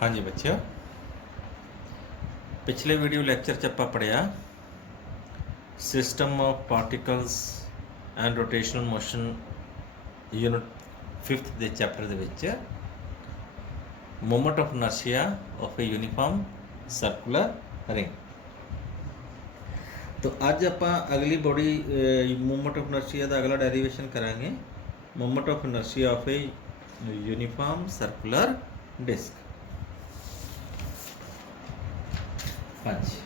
हाँ जी बच्चों, पिछले वीडियो लेक्चर च आपां पढ़िया system of particles and rotational motion unit 5th ਦੇ ਚੈਪਟਰ ਦੇ ਵਿੱਚ moment of inertia of a uniform circular ring. तो ਅੱਜ ਆਪਾਂ ਅਗਲੀ ਬੋਡੀ ਮੂਵਮੈਂਟ ਆਫ ਇਨਰਸ਼ੀਆ ਦਾ ਅਗਲਾ ਡੈਰੀਵੇਸ਼ਨ ਕਰਾਂਗੇ। Moment of inertia of a uniform circular disc. हाँ जी,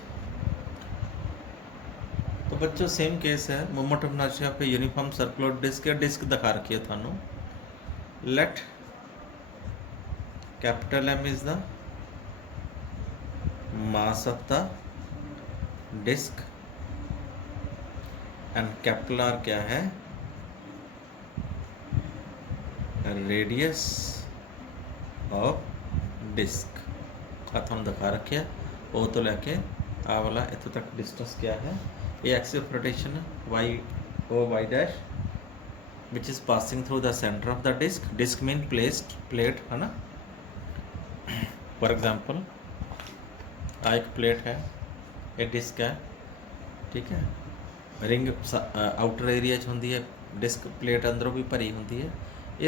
तो बच्चों सेम केस है। मोमेंट ऑफ इनर्शिया पे यूनिफॉर्म सर्कुलर डिस्क या डिस्क दिखा रखी है थानू। Let capital M is the mass of the disc and capital R क्या है, रेडियस ऑफ डिस्क। आ थानू दिखा रखे ओ तो लैके आ वाला इतों तक डिस्टेंस क्या है, ये axis of rotation Y O Y dash which is passing through the centre of the disc. Disc mean placed plate है ना। फॉर एग्जांपल आ एक प्लेट है, एक डिस्क है, ठीक है। रिंग आउटर एरिया होंगी है, डिस्क प्लेट अंदरों भी भरी होंगी है।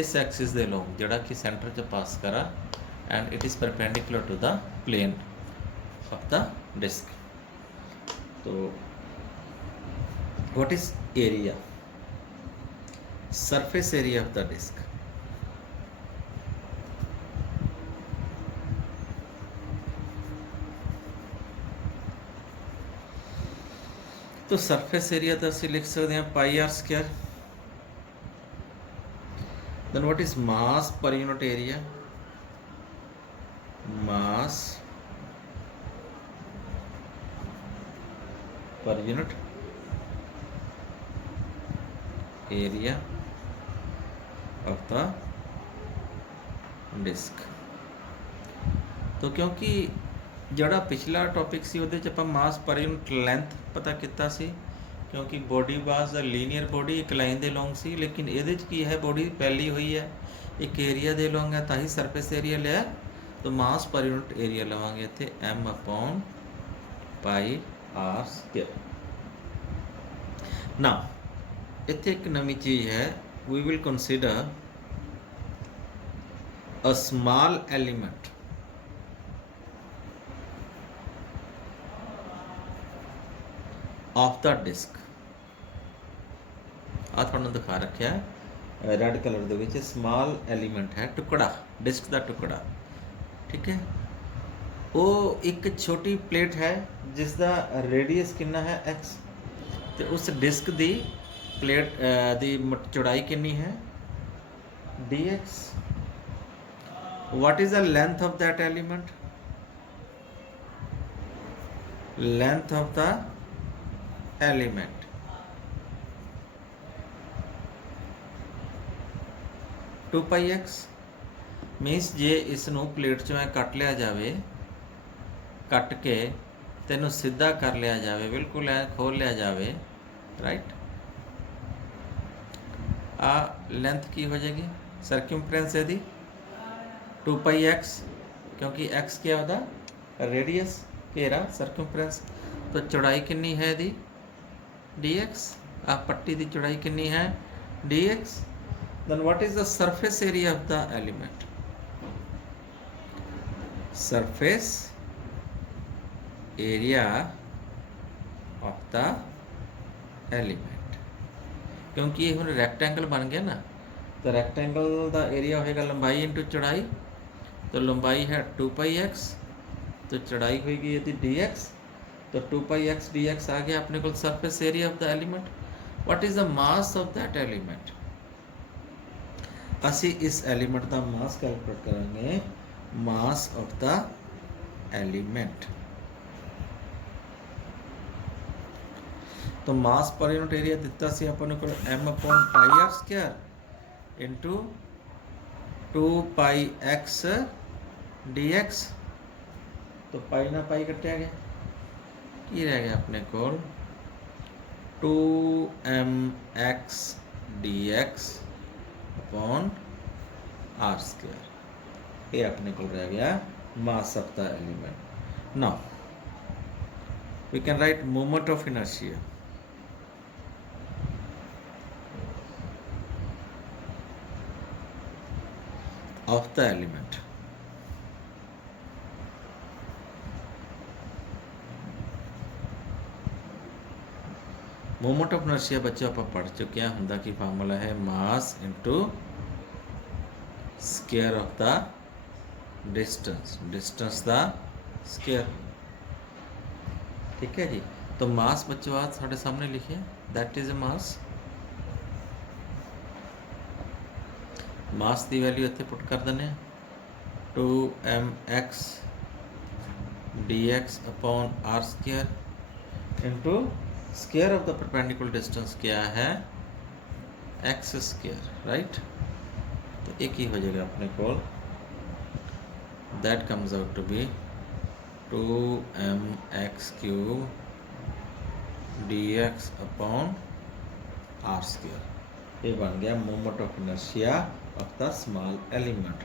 इस एक्सिस के लोग जोड़ा कि सेंटर च पास करा and it is perpendicular to the plane of the disc. तो what is area, surface area of the disc. तो सरफेस एरिया तो असं लिख सकते हैं pi are square. Then what is mass per unit area, mass per unit area of the disc. तो क्योंकि जड़ा पिछला टॉपिक सी उहदे च आपां मास पर यूनिट लेंथ पता किया सी, क्योंकि body was a linear body एक लाइन दे लॉन्ग सी, लेकिन इहदे च की है बॉडी फैली हुई है, एक एरिया दे लॉन्ग है, ताही सरफेस एरिया लिया। तो मास पर यूनिट एरिया लवांगे इत्थे m upon pi are square. ना इत्थे एक नवी चीज़ है, we will consider a small element of the disc. आ तुहानूं दिखा रखा है रेड कलर दे विच, स्मॉल एलीमेंट है, टुकड़ा डिस्क का टुकड़ा, ठीक है। वो एक छोटी प्लेट है जिसका रेडियस कितना है x, तो उस डिस्क की प्लेट दी चौड़ाई कितनी है dx। What is the length of that element, length of the element 2 pi x। Means जे इसनों प्लेट चों कट लिया जाए, कट के तेनों सीधा कर लिया जाए, बिल्कुल ऐ खोल लिया जाए, राइट। आ लेंथ की हो जाएगी सरक्यूमफ्रेंस यदि 2 पाई x, क्योंकि x क्या होता रेडियस घेरा सरक्यूमफ्रेंस। तो चौड़ाई कितनी है यदि dx, आ पट्टी की चौड़ाई कितनी है dx। Then what is the surface area of the element, surface area of the element. क्योंकि ये हम रैक्टेंगल बन गया ना, तो रैक्टेंगल का एरिया होएगा लंबाई इंटू चौड़ाई। तो लंबाई है 2 पाई x, तो चौड़ाई होगी यदि dx, तो 2 पाई x dx आ गया अपने को surface area of the element. What is the mass of that element, असी इस एलिमेंट का मास कैलकुलेट करेंगे, मास ऑफ द एलिमेंट। तो मास पर यूनिट एरिया दिता सी अपन को m upon pi are square into 2 pi x dx। तो पाई ना पाई कटिया गया, की रह गया अपने को 2mx dx upon R square. ये अपने को रह गया mass of the element. Now we can write moment of inertia. Of the element. Moment of inertia बच्चों आप पढ़ चुके हैं हुंदा की फार्मूला है mass into square of the distance distance the square ठीक है जी तो मास बच्चों आज थोड़े सामने लिखिए दैट इज ए मास की वैल्यू इतने पुट कर देने 2mx dx upon R square into square of the perpendicular distance क्या है एक्स स्क्वायर राइट तो एक ही हो जाएगा अपने को that comes out to be 2mx cube dx upon R square ये बन गया moment of inertia of the small element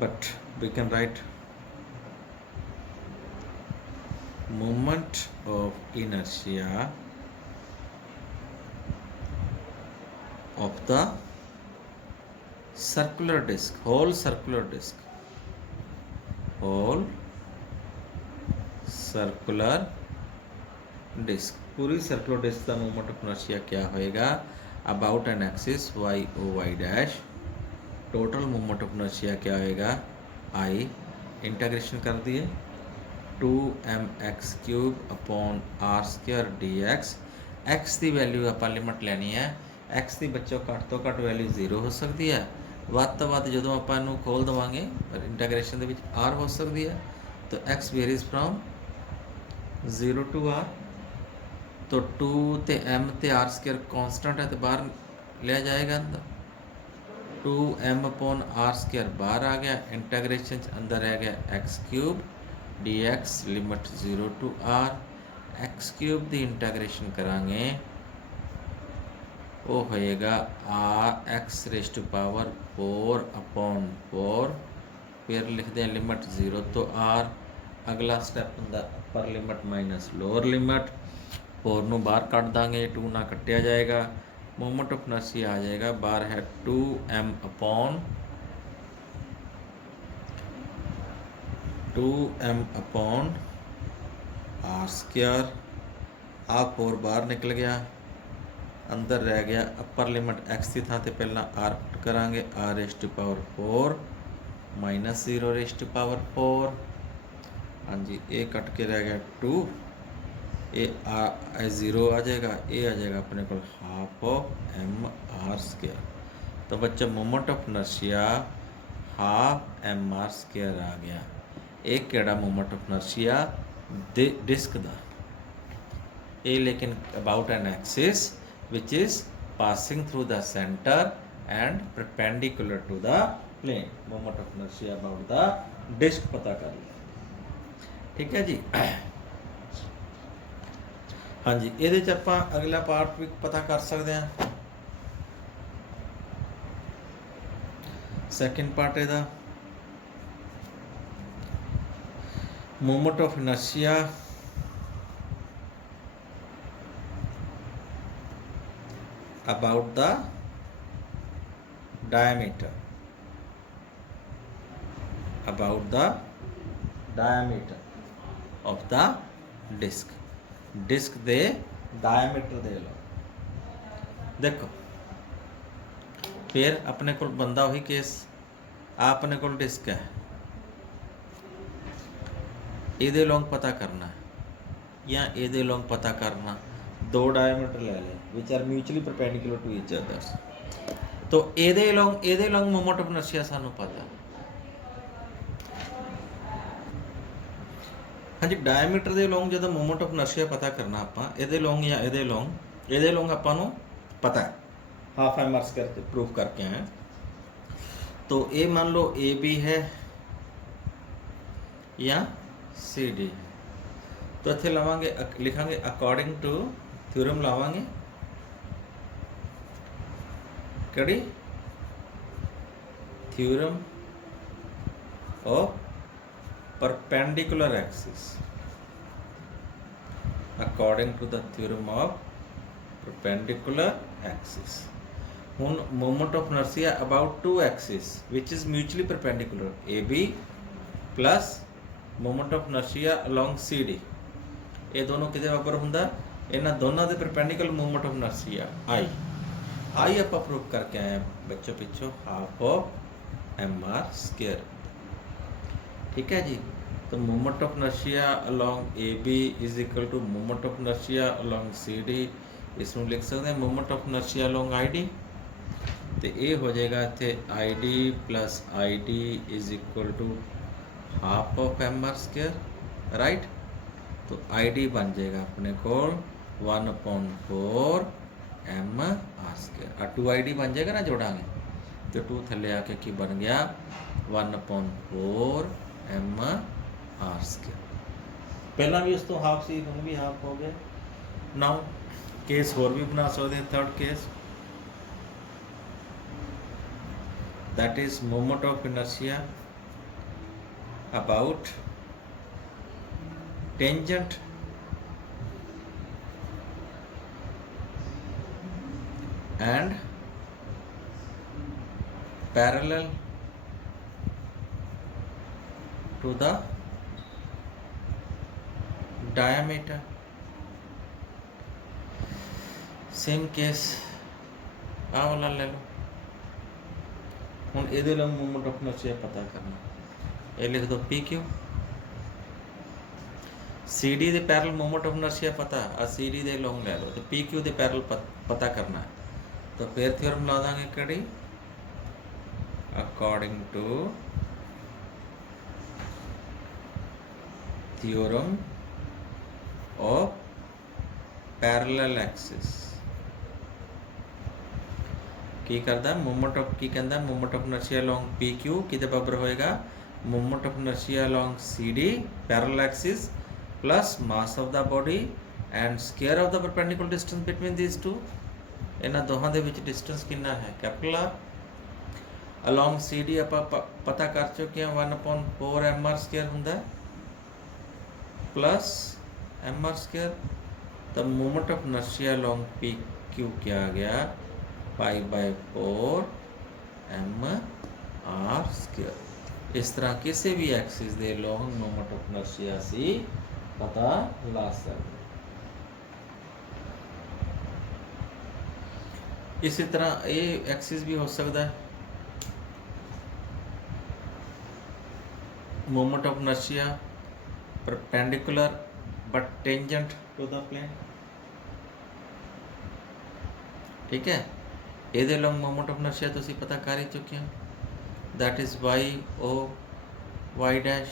but we can write moment of inertia of the circular disk whole circular disk पूरी circular disc का moment of inertia क्या होएगा about an axis Y O Y dash total moment of inertia क्या होएगा I integration कर दिए 2mx cube upon R square dx x की value आप लिमिट लैनी है x की बच्चों घट तो घट वैल्यू 0 हो सकती है वध तो वध जो आप खोल देवांगे इंटीग्रेशन के आर हो सकती है तो x varies from 0 to R तो 2 ते m ते आर स्क्वायर कॉन्स्टेंट है तो बाहर लिया जाएगा अंदर 2m अपॉन आर स्क्वायर बाहर आ गया इंटीग्रेशन अंदर रह गया x cube dx limit 0 to r x cube की इंटीग्रेशन करांगे वो होएगा R x raise to power 4 upon 4 फिर लिखते हैं लिमिट 0 तो r अगला स्टैप होंगे upper limit minus lower limit 4 नू बाहर कट देंगे 2 ना कटिया जाएगा मोमेंट ऑफ इनर्शिया आ जाएगा बाहर है 2m अपॉन आर स्क्वायर आ 4 बाहर निकल गया अंदर रह गया अपर लिमिट एक्स की थां ते पहला आर पुट करांगे R raise to power 4 minus 0 raise to power 4 हाँ जी ये कट के रह गया 2 ये 0 आ जाएगा ये आ जाएगा अपने को half of M R square तो बच्चा moment of inertia half M R square आ गया एक केड़ा मोमेंट ऑफ इनर्शिया डिस्क दा ये लेकिन about an axis which is passing through the centre and perpendicular to the plane moment of inertia about the disc पता कर लिया ठीक है जी हाँ जी ये आप अगला पार्ट भी पता कर सकते हैं सैकेंड पार्ट है moment of inertia about the diameter of the disc दे डायमीटर दे लो देखो फिर अपने को बंदा वही केस अपने को डिस्क है ये लॉन्ग पता करना है या ये लॉन्ग पता करना दो डायमीटर ले लें which are mutually perpendicular to each others तो ये लॉन्ग मोमेंट ऑफ इनर्शिया सानू पता हाँ जी डायमीटर दे लॉन्ग जो मोमेंट ऑफ इनर्शिया पता करना आप ये लॉन्ग या ये लॉन्ग आपको पता है half M R square proof करके आए तो ये मान लो ए बी है या सी डी तो इतने लवांगे लिखांगे अकॉर्डिंग टू थ्योरम लावांगे कड़ी theorem of perpendicular axis according to the theorem of perpendicular axis. ਹੁਣ moment of inertia about two axes which is mutually perpendicular, AB plus moment of inertia along CD, ਇਹ ਦੋਨੋਂ ਕਿਹਦੇ ਬਰਾਬਰ ਹੁੰਦਾ? ਇਹਨਾਂ ਦੋਨਾਂ ਦੇ perpendicular moment of inertia I ਆਪਾਂ ਪ੍ਰੂਵ ਕਰਕੇ ਆਏ ਬੱਚੋ ਪਿੱਛੋਂ ਹਾਫ ਆਫ mr ਸਕੁਅਰ। ਠੀਕ ਹੈ ਜੀ। तो moment of inertia along AB is equal to moment of inertia along CD, इसमें लिख सकते हैं moment of inertia along ID, तो ये हो जाएगा इतने ID plus ID is equal to half of mr square, right. तो ID बन जाएगा अपने को 1/4 mr स्क्वायर, और 2ID बन जाएगा ना जोड़ांगे, तो 2 थले आके की बन गया 1/4 mr स्क्वायर। पहला भी उस तो हाफ सी, ਹੁਣ भी हाफ हो गया। नाउ केस होर भी बना सकते हैं, third case, that is moment of inertia about tangent and parallel to the diameter। Same case आ वाला ले लो। ਹੁਣ ਇਹਦੇ ਲਈ ਮੂਵਮੈਂਟ ਆਫ ਇਨਰਸ਼ੀਆ ਪਤਾ ਕਰਨਾ, ਇਹ ਲਿਖ ਦੋ PQ। CD ਦੇ ਪੈਰਲਲ ਮੂਵਮੈਂਟ ਆਫ ਇਨਰਸ਼ੀਆ ਪਤਾ, ਆ CD ਦੇ ਲੌਂਗ ਲੈ ਲਓ, ਤੇ PQ ਦੇ ਪੈਰਲਲ ਪਤਾ ਕਰਨਾ ਹੈ। ਤਾਂ ਫਿਰ ਥਿਓਰਮ ਲਾ ਦਾਂਗੇ ਕਿਹੜੀ? According to theorem of parallel axis. ਕੀ ਕਰਦਾ ਮੂਵਮੈਂਟ ਆਫ, ਕੀ ਕਹਿੰਦਾ moment of inertia along PQ ਕਿਹਦੇ ਬਰਾਬਰ ਹੋਏਗਾ? Moment of inertia along CD parallel axis plus mass of the body and square of the perpendicular distance between these two. ਇਹਨਾਂ ਦੋਹਾਂ ਦੇ ਵਿੱਚ ਡਿਸਟੈਂਸ ਕਿੰਨਾ ਹੈ? Capital R। ਅਲੋਂਗ CD ਆਪਾਂ ਪਤਾ ਕਰ ਚੁੱਕੇ ਹਾਂ 1/4 mr ਸਕੁਅਰ ਹੁੰਦਾ ਪਲਸ mr ਸਕੁਅਰ। ਤਾਂ movement of inertia along PQ ਕਿਆ ਆ ਗਿਆ? π/4 mr ਸਕੁਅਰ। ਇਸ ਤਰ੍ਹਾਂ ਕਿਸੇ ਵੀ ਐਕਸਿਸ ਦੇ ਲੌਂਗ ਮੂਵਮੈਂਟ ਆਫ ਇਨਰਸ਼ੀਆ ਅਸੀਂ ਪਤਾ ਲਾ ਸਕਦੇ। ਇਸੇ ਤਰ੍ਹਾਂ ਇਹ ਐਕਸਿਸ ਵੀ ਹੋ ਸਕਦਾ ਹੈ moment of inertia perpendicular but tangent to the plane। ठीक है, ਇਹਦੇ ਲੌਂਗ ਮੂਵਮੈਂਟ ਆਫ ਇਨਰਸ਼ੀਆ ਤੁਸੀਂ ਪਤਾ ਕਰ ਹੀ ਚੁੱਕੇ ਹੋ, that is y dash।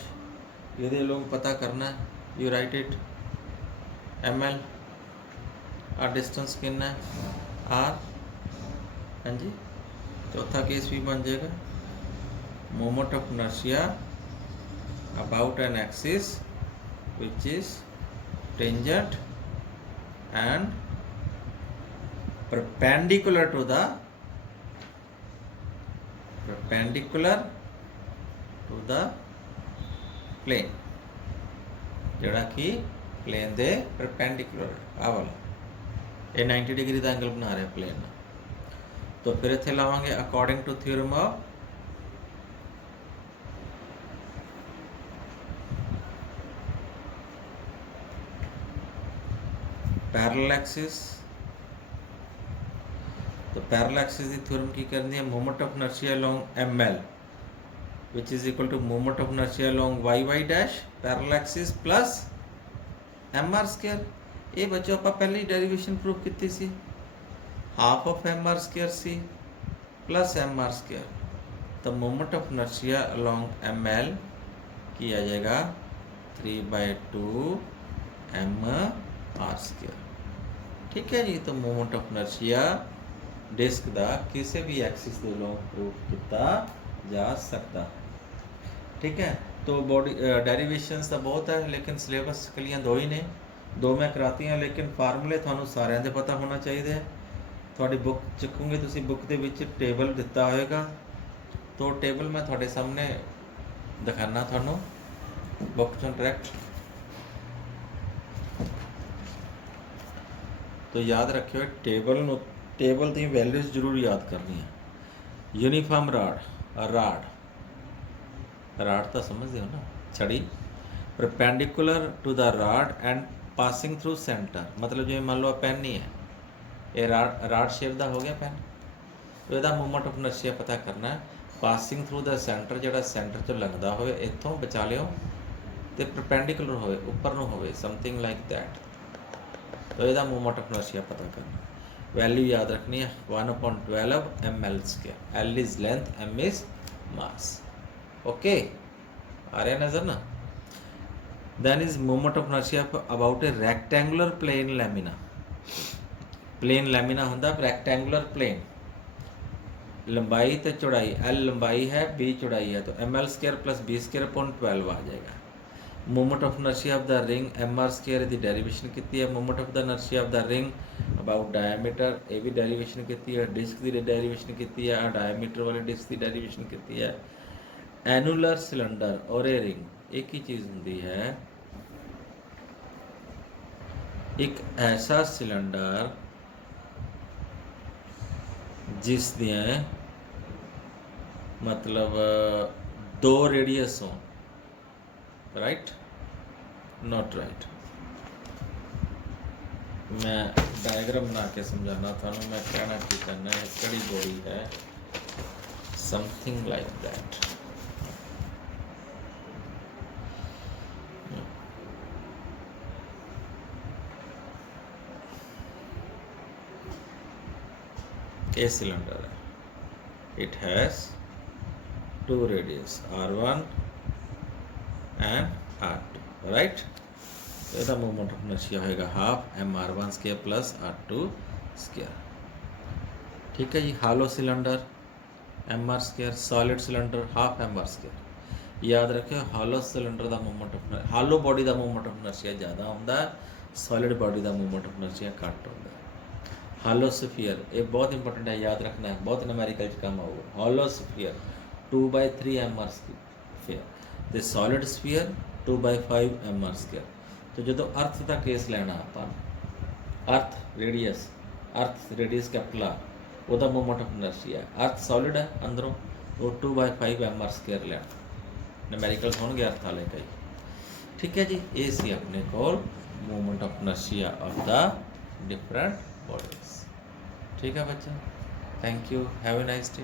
ਇਹਦੇ ਲੌਂਗ ਪਤਾ ਕਰਨਾ, you write it ml। ਆ डिस्टेंस कितना है? r। हाँ जी, चौथा केस भी बन जाएगा moment of inertia about an axis which is tangent and perpendicular to the plane, ਜਿਹੜਾ ਕਿ plane ਦੇ perpendicular ਆ ਵਾਲਾ, ਇਹ 90 डिग्री ਦਾ एंगल बना ਰਿਹਾ plane ਨਾਲ। तो फिर ਇੱਥੇ ਲਾਵਾਂਗੇ according to theorem of parallel axis. तो पैरेलल एक्सिस की थ्योरम की करनी है moment of inertia along ml which is equal to moment of inertia along y dash parallel axis plus mr square. ये बच्चों आप पहले डेरिवेशन प्रूव की सी, हाफ ऑफ mr स्क्वायर सी प्लस mr स्क्वायर। तो moment of inertia along ml की आ जाएगा 3/2 mr स्क्वायर। ठीक है जी। तो मोमेंट ऑफ इनर्शिया डिस्क का किसी भी एक्सिस के लोग प्रूव किया जा सकता। ठीक है। तो बॉडी डेरिवेशंस तो बहुत है, लेकिन सिलेबस कलियां दो ही ने, दो मैं कराती हैं, लेकिन फार्मूले थानू सारिਆਂ ਦੇ पता होना चाहिए। थोड़ी बुक चुकूंगे तुसी बुक के विच टेबल दिता होएगा, तो टेबल मैं थोड़े सामने दिखाना थानू। Option correct. तो याद रखियो टेबल दी वैल्यूज जरूर याद करनी है। यूनीफॉर्म राड तो समझते हो ना, छड़ी। Perpendicular to the rod and passing through centre, मतलब जिवें मान लो पेन ही है, ये राड शेप का हो गया पेन। तो यदा मूवमेंट ऑफ इनर्शिया पता करना है, पासिंग थ्रू द सेंटर, जो सेंटर चो लंघदा होवे इत्थों बचा लियो, तो परपेंडिकुलर होवे उपर नूं होवे, समथिंग लाइक दैट। तो यदा मूवमेंट ऑफ इनर्शिया पता करना। वैल्यू याद रखनी है 1/12 ml²। L is length, M is mass. Okay, आ रहा नजर ना। Then is moment of inertia about a rectangular plane lamina। Plane lamina होंदा रेक्टेंगुलर प्लेन, लंबाई तो चौड़ाई, L लंबाई है, B चौड़ाई है, तो ml² + B²/12 आ जाएगा। Movement of inertia of the ring mr² की डेरिवेशन की है। Movement of the inertia of the ring about diameter, ये भी डेरिवेशन की है। डिस्क की डेरिवेशन की है, डायमीटर वाले डिस्क की डेरिवेशन की है। एनुलर सिलेंडर और ये रिंग एक ही चीज़ होंदी है। एक ऐसा सिलेंडर जिस दियां मतलब 2 रेडियस हों, राइट नॉट राइट। मैं डायग्राम बना के समझाना था, मैं कहना की चाहना है कड़ी बॉडी है, समथिंग लाइक दैट। ये सिलेंडर है, it has 2 radius R1 and R2, right. इसका मूवमेंट ऑफ इनर्शिया होएगा 1/2 mr1² + r2²। ठीक है जी। Hollow cylinder mr², solid cylinder 1/2 mr²। याद रखियो हालो सिलेंडर का मूवमेंट ऑफ हालो बॉडी का मूवमेंट ऑफ इनर्शिया ज़्यादा होंदा, सॉलिड बॉडी का मूवमेंट ऑफ इनर्शिया घट होंदा। हालो स्फीयर, ये बहुत इंपॉर्टेंट है, याद रखना है, बहुत न्यूमेरिकल काम आऊगा। हालो स्फीयर 2/3 mr², तो सॉलिड स्फीयर 2/5 mr²। तो जो अर्थ का केस लेना अपन, अर्थ रेडियस कैपिटल आर, वह movement of inertia, earth solid है अंदरों, वो 2/5 mr² लेना। न्यूमेरिकल होंगे अर्थ वाले कई। ठीक है जी। ये सी अपने को movement of inertia of the different bodies. ठीक है बच्चा, thank you, have a nice day.